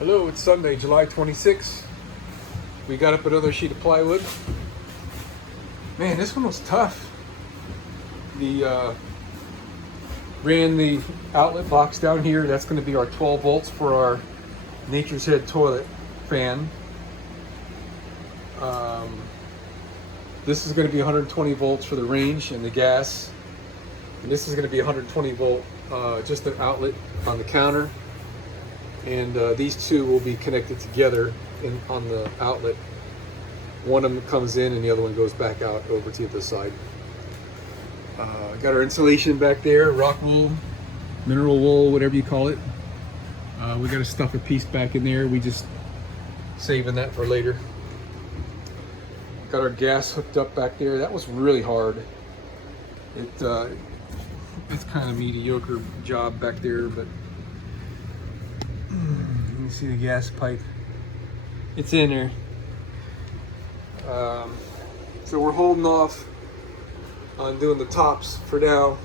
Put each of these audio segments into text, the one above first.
Hello, it's Sunday, July 26th. We got up another sheet of plywood. Man, this one was tough. Ran the outlet box down here. That's going to be our 12 volts for our Nature's Head toilet fan. This is going to be 120 volts for the range and the gas. And this is going to be 120 volt, just an outlet on the counter. And these two will be connected together on the outlet. One of them comes in and the other one goes back out over to the other side. Got our insulation back there, rock wool, mineral wool, whatever you call it. We got to stuff a piece back in there. We just saving that for later. Got our gas hooked up back there. That was really hard. It's kind of mediocre job back there, but you can see the gas pipe. It's in there. So we're holding off on doing the tops for now.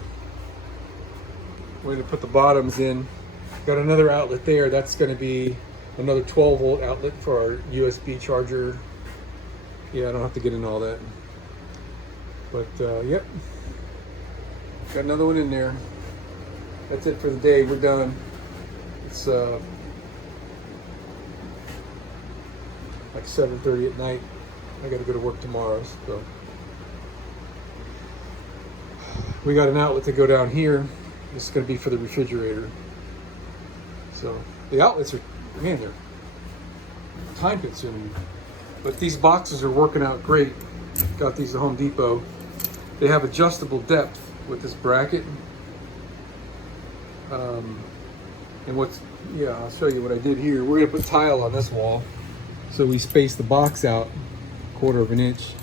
We're going to put the bottoms in. Got another outlet there. That's going to be another 12 volt outlet for our USB charger. Yeah, I don't have to get into all that. But yep. Got another one in there. That's it for the day. We're done. It's like 7:30 at night. I got to go to work tomorrow, so we got an outlet to go down here. This is going to be for the refrigerator. So the outlets are, man, they're time consuming, but these boxes are working out great. Got these at Home Depot. They have adjustable depth with this bracket. And I'll show you what I did here. We're going to put tile on this wall. So we space the box out 1/4 of an inch.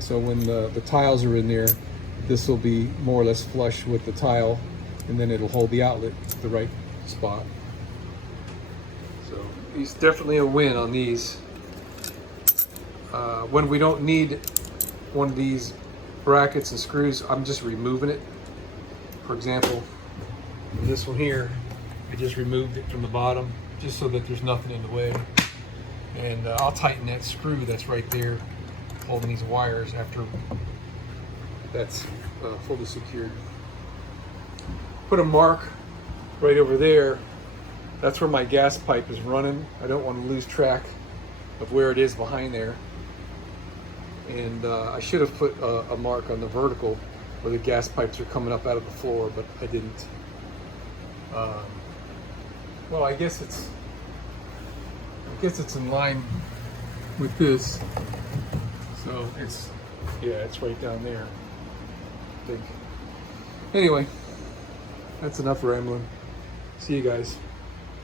So when the tiles are in there, this will be more or less flush with the tile, and then it'll hold the outlet at the right spot. So it's definitely a win on these. When we don't need one of these brackets and screws, I'm just removing it. For example, this one here, I just removed it from the bottom just so that there's nothing in the way. And I'll tighten that screw that's right there holding these wires after that's fully secured. Put a mark right over there. That's where my gas pipe is running. I don't want to lose track of where it is behind there. And I should have put a mark on the vertical where the gas pipes are coming up out of the floor, but I didn't. Well, I guess it's in line with this. So it's right down there, I think. Anyway, that's enough rambling. See you guys.